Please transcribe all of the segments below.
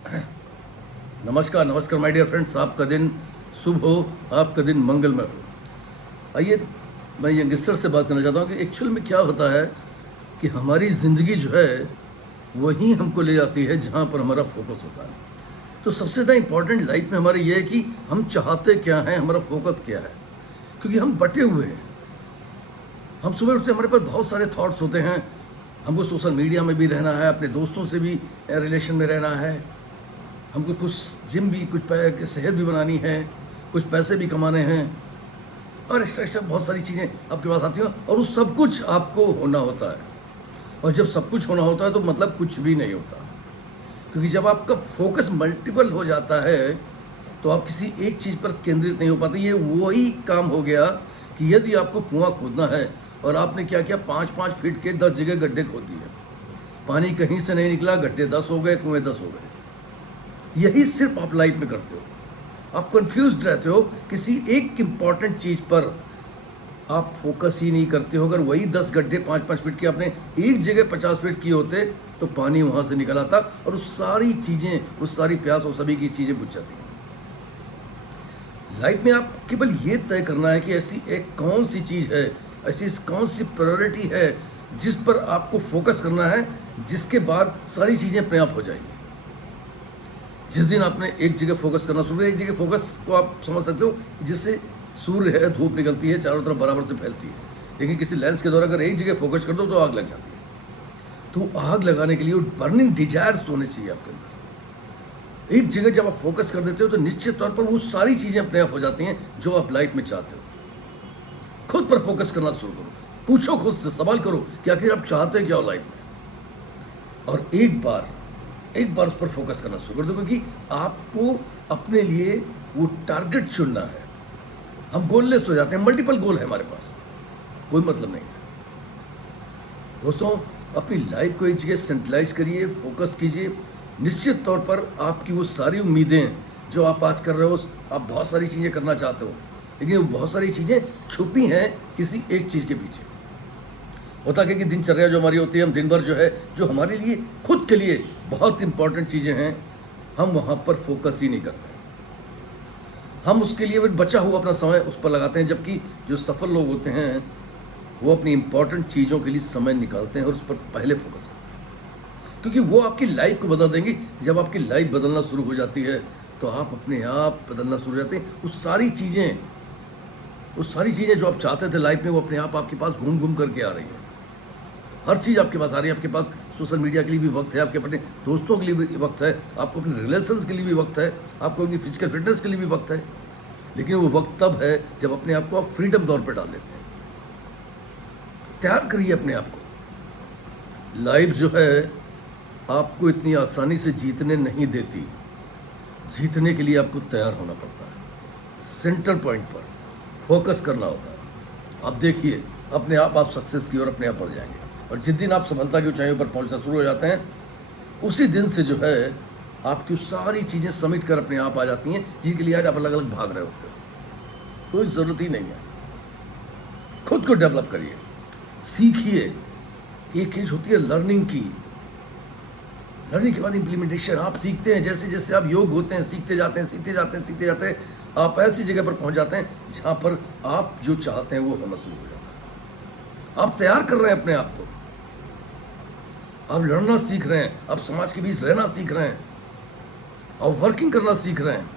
नमस्कार नमस्कार my dear friends, आपका दिन शुभ हो, आपका दिन मंगलमय हो। आइए, मैं यंगस्टर से बात करना चाहता हूँ कि एक्चुअल में क्या होता है कि हमारी ज़िंदगी जो है वहीं हमको ले जाती है जहाँ पर हमारा फोकस होता है। तो सबसे ज़्यादा इम्पॉर्टेंट लाइफ में हमारे ये है कि हम चाहते क्या हैं, हमारा फोकस क्या है। क्योंकि हम बटे हुए हैं, हम सुबह उठते हमारे पास बहुत सारे थॉट्स होते हैं। हमको सोशल मीडिया में भी रहना है, अपने दोस्तों से भी रिलेशन में रहना है, हमको कुछ जिम भी, कुछ सेहत भी बनानी है, कुछ पैसे भी कमाने हैं, और एक्स्ट्रा बहुत सारी चीज़ें आपके पास आती हैं, और वो सब कुछ आपको होना होता है। और जब सब कुछ होना होता है तो मतलब कुछ भी नहीं होता। क्योंकि जब आपका फोकस मल्टीपल हो जाता है तो आप किसी एक चीज़ पर केंद्रित नहीं हो पाते। ये वही काम हो गया कि यदि आपको कुआं खोदना है और आपने क्या किया, 5-5 फीट के 10 जगह गड्ढे खोद दिए, पानी कहीं से नहीं निकला, गड्ढे 10 हो गए, कुएँ 10 हो गए। यही सिर्फ आप लाइफ में करते हो। आप कंफ्यूज्ड रहते हो, किसी एक इम्पॉर्टेंट चीज़ पर आप फोकस ही नहीं करते हो। अगर वही 10 गड्ढे 5-5 फीट के आपने एक जगह 50 फीट किए होते तो पानी वहाँ से निकल आता और उस सारी चीज़ें, उस सारी प्यास और सभी की चीज़ें बुझ जाती हैं। लाइफ में आप केवल ये तय करना है कि ऐसी एक कौन सी चीज़ है, ऐसी कौन सी प्रायोरिटी है जिस पर आपको फोकस करना है, जिसके बाद सारी चीज़ें अपने आप हो जाएंगी। जिस दिन आपने एक जगह फोकस करना शुरू किया, एक जगह फोकस को आप समझ सकते हो जिससे सूर्य है, धूप निकलती है, चारों तरफ बराबर से फैलती है। लेकिन किसी लेंस के द्वारा अगर एक जगह फोकस कर दो तो आग लग जाती है। तो आग लगाने के लिए वो बर्निंग डिजायर्स होने चाहिए आपके अंदर। एक जगह जब आप फोकस कर देते हो तो निश्चित तौर पर वो सारी चीज़ें अपने आप हो जाती हैं जो आप लाइफ में चाहते हो। खुद पर फोकस करना शुरू करो, पूछो खुद से, सवाल करो कि आखिर आप चाहते क्या हो लाइफ में, और एक बार उस पर फोकस करना शुरू कर दो। क्योंकि आपको अपने लिए वो टारगेट चुनना है। हम गोललेस हो जाते हैं, मल्टीपल गोल है हमारे पास, कोई मतलब नहीं है। दोस्तों, अपनी लाइफ को एक जगह सेंट्रलाइज करिए, फोकस कीजिए। निश्चित तौर पर आपकी वो सारी उम्मीदें जो आप आज कर रहे हो, आप बहुत सारी चीज़ें करना चाहते हो, लेकिन वो बहुत सारी चीज़ें छुपी हैं किसी एक चीज़ के पीछे। होता क्या कि दिनचर्या जो हमारी होती है, हम दिन भर जो हमारे लिए, खुद के लिए बहुत इंपॉर्टेंट चीज़ें हैं, हम वहाँ पर फोकस ही नहीं करते। हम उसके लिए बचा हुआ अपना समय उस पर लगाते हैं, जबकि जो सफल लोग होते हैं वो अपनी इंपॉर्टेंट चीज़ों के लिए समय निकालते हैं और उस पर पहले फोकस करते हैं। क्योंकि वो आपकी लाइफ को बदल देंगी। जब आपकी लाइफ बदलना शुरू हो जाती है तो आप अपने आप बदलना शुरू हो जाते हैं। वो सारी चीज़ें जो आप चाहते थे लाइफ में, वो अपने आप आपके पास घूम घूम करके आ रही हैं। हर चीज़ आपके पास आ रही है। आपके पास सोशल मीडिया के लिए भी वक्त है, आपके अपने दोस्तों के लिए भी वक्त है, आपको अपने रिलेशंस के लिए भी वक्त है, आपको अपनी फिजिकल फिटनेस के लिए भी वक्त है। लेकिन वो वक्त तब है जब अपने आप को आप फ्रीडम तौर पर डाल लेते हैं। तैयार करिए अपने आप को। लाइफ जो है आपको इतनी आसानी से जीतने नहीं देती। जीतने के लिए आपको तैयार होना पड़ता है। सेंटर पॉइंट पर फोकस करना होता है। आप देखिए, अपने आप सक्सेस की ओर अपने आप बढ़ जाएंगे। और जिस दिन आप सफलता की ऊंचाइयों पर पहुंचना शुरू हो जाते हैं, उसी दिन से जो है आपकी सारी चीज़ें समेट कर अपने आप आ जाती हैं जिनके लिए आज आप अलग अलग भाग रहे होते हो। कोई ज़रूरत ही नहीं है। खुद को डेवलप करिए, सीखिए। एक एज होती है लर्निंग की। लर्निंग के बाद इम्प्लीमेंटेशन। आप सीखते हैं, जैसे जैसे आप योग होते हैं, सीखते जाते हैं, आप ऐसी जगह पर पहुंच जाते हैं जहां पर आप जो चाहते हैं वो होना शुरू हो जाता है। आप तैयार कर रहे हैं अपने आप को, आप लड़ना सीख रहे हैं, आप समाज के बीच रहना सीख रहे हैं, आप वर्किंग करना सीख रहे हैं,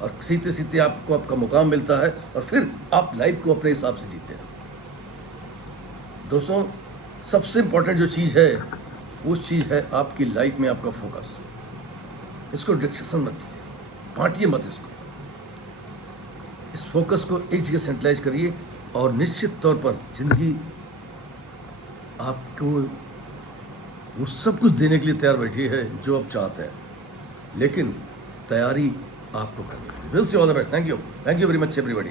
और सीखते सीखते आपको आपका मुकाम मिलता है और फिर आप लाइफ को अपने हिसाब से जीते हैं। दोस्तों, सबसे इंपॉर्टेंट जो चीज़ है वो चीज़ है आपकी लाइफ में आपका फोकस। इसको डिस्ट्रैक्शन मत कीजिए, बांटिए मत इसको। इस फोकस को एक जगह सेंट्रलाइज करिए और निश्चित तौर पर ज़िंदगी आपको वो सब कुछ देने के लिए तैयार बैठी है जो आप चाहते हैं। लेकिन तैयारी आपको करनी है। Will see all the best. Thank you very much everybody.